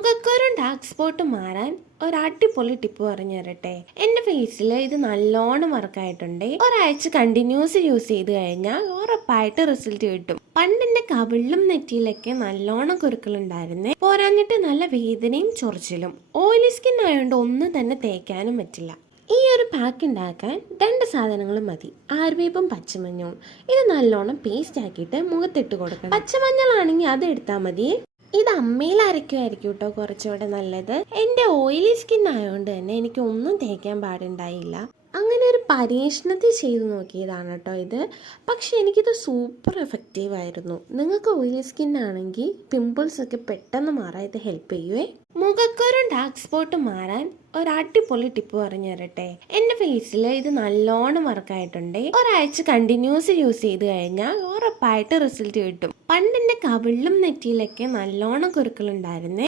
മുഖക്കുരും dark spot മാറാൻ ഒരു അടിപൊളി ടിപ്പ് പറഞ്ഞു തരട്ടെ. എന്റെ ഫേസിൽ ഇത് നല്ലോണം വർക്കായിട്ടുണ്ട്. ഒരാഴ്ച കണ്ടിന്യൂസ് യൂസ് ചെയ്ത് കഴിഞ്ഞാൽ ഉറപ്പായിട്ട് റിസൾട്ട് കിട്ടും. പണ്ട് എന്റെ കവിളിലും നെറ്റിയിലൊക്കെ നല്ലോണം കുരുക്കളുണ്ടായിരുന്നേ. പോരാഞ്ഞിട്ട് നല്ല വേദനയും ചൊറിച്ചിലും. ഓയിലി സ്കിൻ ആയതുകൊണ്ട് ഒന്നും തന്നെ തേക്കാനും പറ്റില്ല. ഈ ഒരു പാക്ക് ഉണ്ടാക്കാൻ 2 സാധനങ്ങൾ മതി. ആര്യവേപ്പും പച്ചമഞ്ഞളും. ഇത് നല്ലോണം പേസ്റ്റ് ആക്കിയിട്ട് മുഖത്തിട്ട് കൊടുക്കണം. പച്ചമഞ്ഞളാണെങ്കിൽ അത് എടുത്താൽ മതി. ഇത് അമ്മയിൽ അരയ്ക്കുമായിരിക്കും കേട്ടോ കുറച്ചുകൂടെ നല്ലത്. എൻ്റെ ഓയിലി സ്കിൻ ആയതുകൊണ്ട് തന്നെ എനിക്ക് ഒന്നും തേക്കാൻ പാടുണ്ടായില്ല. അങ്ങനെ ഒരു പരീക്ഷണത്തിൽ ചെയ്തു നോക്കിയതാണ് കേട്ടോ ഇത്. പക്ഷെ എനിക്കിത് സൂപ്പർ എഫക്റ്റീവ് ആയിരുന്നു. നിങ്ങൾക്ക് ഓയിലി സ്കിൻ ആണെങ്കിൽ പിമ്പിൾസ് ഒക്കെ പെട്ടെന്ന് മാറാൻ ഇത് ഹെൽപ്പ് ചെയ്യുവേ. മുഖക്കുരും ഡാർക്ക് സ്പോട്ട് മാറാൻ ഒരു അടിപൊളി ടിപ്പ് പറഞ്ഞു തരട്ടെ. എന്റെ ഫേസിൽ ഇത് നല്ലോണം വർക്കായിട്ടുണ്ട്. ഒരാഴ്ച കണ്ടിന്യൂസ് യൂസ് ചെയ്ത് കഴിഞ്ഞാൽ ഉറപ്പായിട്ട് റിസൾട്ട് കിട്ടും. പണ്ട് എന്റെ കവിളിലും നെറ്റിയിലൊക്കെ നല്ലോണം കുരുക്കളുണ്ടായിരുന്നേ.